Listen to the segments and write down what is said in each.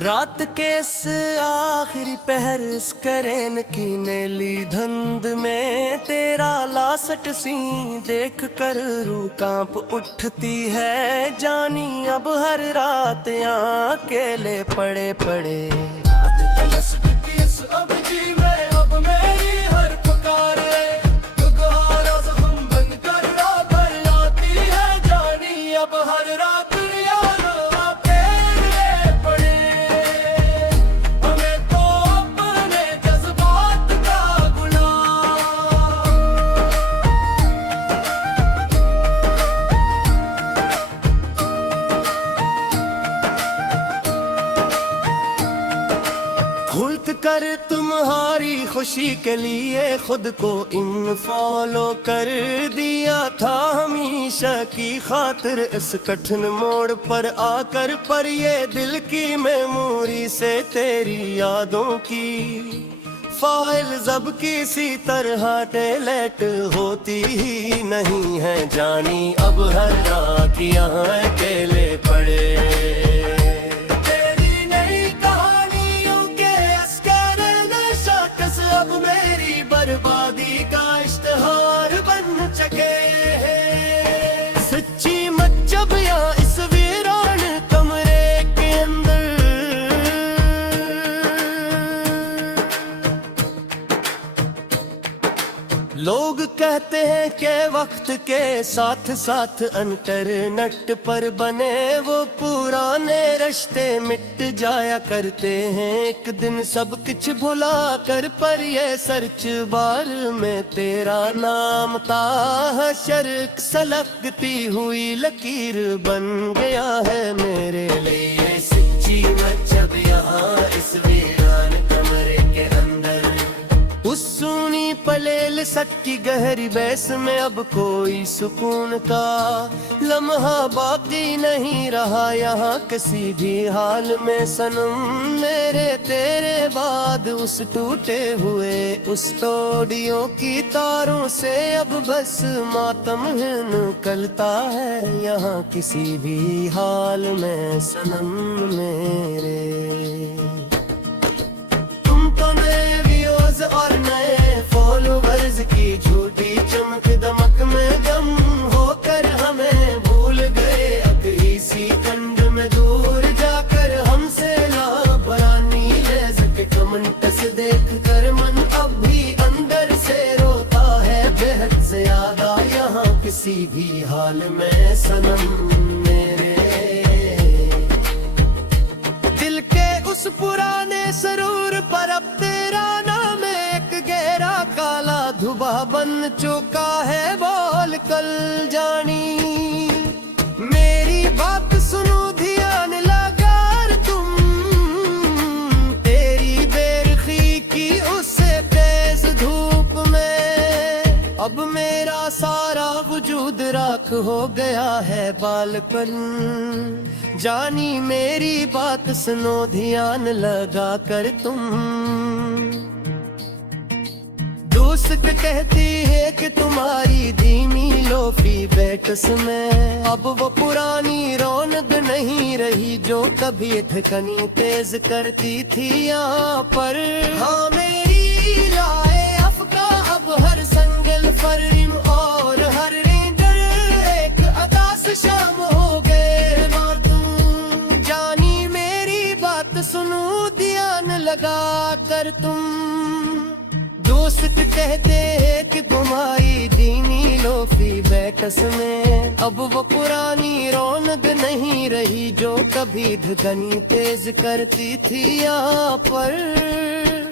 रात के इस आखिरी पहर इस करेन की नीली धुंध में तेरा लासट सी देख कर रूह कांप उठती है। जानी अब हर रात यहाँ अकेले पड़े पड़े अब जी में अब मेरी हर पुकार कर रात भर आती है। जानी अब हर रात खुद कर तुम्हारी खुशी के लिए खुद को इन फॉलो कर दिया था हमेशा की खातिर इस कठिन मोड़ पर आकर। पर ये दिल की मेमोरी से तेरी यादों की फाइल जब किसी तरह डिलीट होती ही नहीं है। जानी अब हर रात यहाँ अकेले पड़े अब मेरी बर्बादी का इश्तिहार बन चुके हैं। सच्ची मत जब यहाँ इस वीरान कमरे के अंदर लोग कहते हैं कि वक्त के साथ साथ इंटरनेट पर बने वो पुराने रिश्ते मिट जाया करते हैं एक दिन सब कुछ भुला कर। पर ये सर्च बार में तेरा नाम था हशर सलगती हुई लकीर बन गया है मेरे लिए। सच्ची जब यहाँ इस वीरान कमरे के अंदर उस सुनी पलेल सट की गहरी बहस में अब कोई सुकून का लम्हा बाकी नहीं रहा यहाँ किसी भी हाल में। सनम मेरे तेरे बाद उस टूटे हुए उस तोड़ियों की तारों से अब बस मातम निकलता है यहाँ किसी भी हाल में। सनम मेरे तुम तो नए व्यूज और नए फॉलोवर्स की झूठी चमक दमक में गम होकर हमें भूल गए। अब इसी खंड में दूर जाकर हमसे लाबरानी लेज़क कमेंट्स देख कर मन अब भी अंदर से रोता है बेहद ज्यादा यहाँ किसी भी हाल में। सनम मेरे दिल के उस पुराने सरूर पर अब तेरा नाम एक गहरा काला धुबा बन चुका है। बोल कल जानी मेरी बात सुनो ध्यान लगा तुम तेरी बेरखी की उससे तेज धूप में अब मेरा सारा वजूद राख हो गया है बालपन। जानी मेरी बात सुनो ध्यान लगा कर तुम। दोस्त कहती है कि तुम्हारी धीमी लोफी बैठस में अब वो पुरानी रौनक नहीं रही जो कभी ठकनी तेज करती थी यहाँ पर। हाँ मेरी राय अफका अब हर संगल फरीम और हर रेंडर एक अदास शाम हो गए। सुनो ध्यान लगा कर तुम। दोस्त कहते हैं कि तुम्हारी दीनी लोफी बैठस में अब वो पुरानी रौनक नहीं रही जो कभी धुनी तेज करती थी यहाँ पर।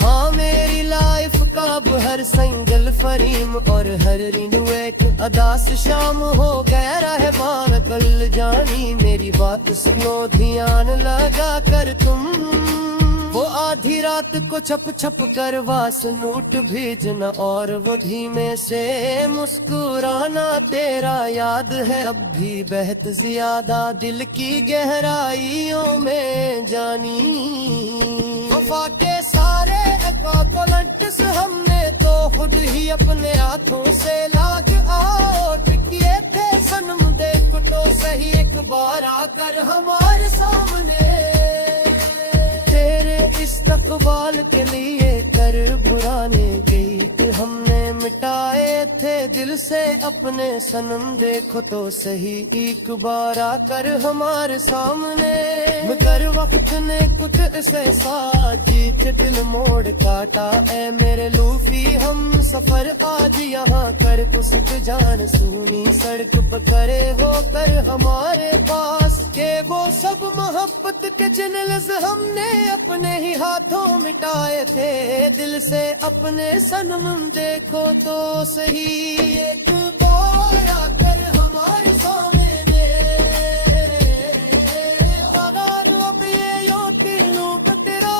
हाँ मेरी लाइफ का अब हर सिंगल फरीम और हर रिन्यू एक अदास शाम हो गया रहमान कल जानी मेरी बात सुनो ध्यान लगा कर तुम। वो आधी रात को छप छप कर वासनूट भेजना और वो धीमे से मुस्कुराना तेरा याद है अब भी बेहद ज्यादा दिल की गहराइयों में जानी। वफा के सारे कॉम्पोनेंट्स हमने तो खुद ही अपने हाथों से लाग आउट किए थे। सनम देखो तो सही एक बार आकर हमारे सामने के लिए कर बुराने गीत हमने मिटाए थे दिल से अपने सनम, देखो तो सही एक बार आकर हमारे सामने। मगर वक्त ने कुछ ऐसे जीत दिल मोड़ काटा, ऐ मेरे लूफी हम सफर आज यहाँ कर कुछ जान सुनी सड़क पर करे हो कर हमारे पास के वो सब मोहब्बत के जिन लफ्ज़ हमने अपने ही हाथों मिटाए थे दिल से अपने सनम, देखो तो सही एक बार आकर हमारे सामने। अगर अब ये योती लूप तेरा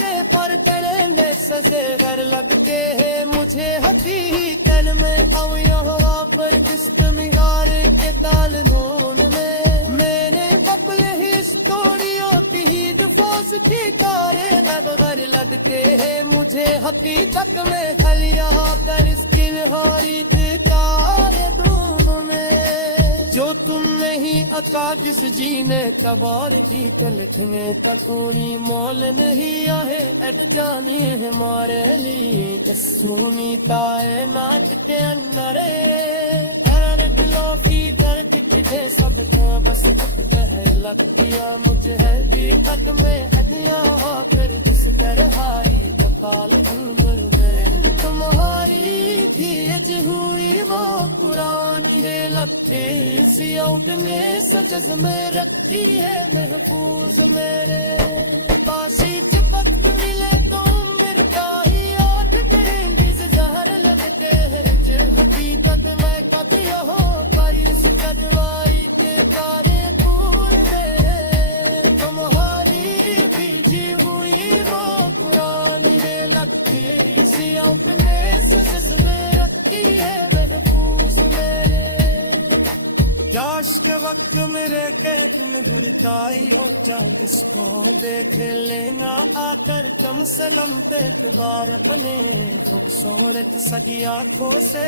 के पर करेंगे सजे घर लगते हैं मुझे हकीकत में। अब यहाँ पर किस्त मिगार के ताल नून में मेरे पपले ही स्टोरी होती ही दुफोस की तारे नगर लगते हैं मुझे हकीकत में। हलिया कर स्किन हारी तारे दोनों में जो तुम नहीं अका जिस जीने तबार जी कलखने तकोनी मोल नहीं आहे अट जानी हमारे लिए सुनी ताए नाच के अंदरे लोफी करके तुझे सब को बस कह लगतिया मुझे है जी तक में हदिया फिर किस तरह हाई कपाल उम्र में तुम्हारी धीरज हुई वो पुरानी है लगती सी उठने सजज में रखती है महफूज मेरे काशी चिपक मिले तुम मेरे काही आठ देंगी जहर लगते हैं जो हकीकत में कभी हो पाई इस कदवाई के तारे पूर में तुम्हारी भीजी हुई वो पुरानी है लगती सी उठने सजज में रखती है महफूज मेरे। याश के वक्त मेरे के तुम गुड़ताई हो जा किसको देख लेना आकर कम सनम पे बार अपने खूबसूरत सगी आंखों से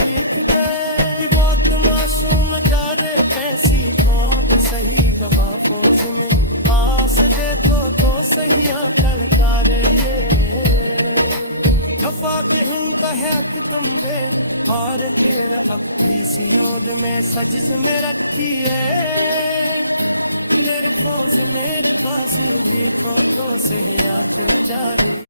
देख गए बहुत मासूम चारे कैसी बहुत सही दवा फौज में पास देखो तो सही आकर कारे दफा के हिंद है कि तुम दे और तेरा अक्की सियोद में सजज में रखी है मेरे फौज मेरे पास जी को तो सही आते जा रही।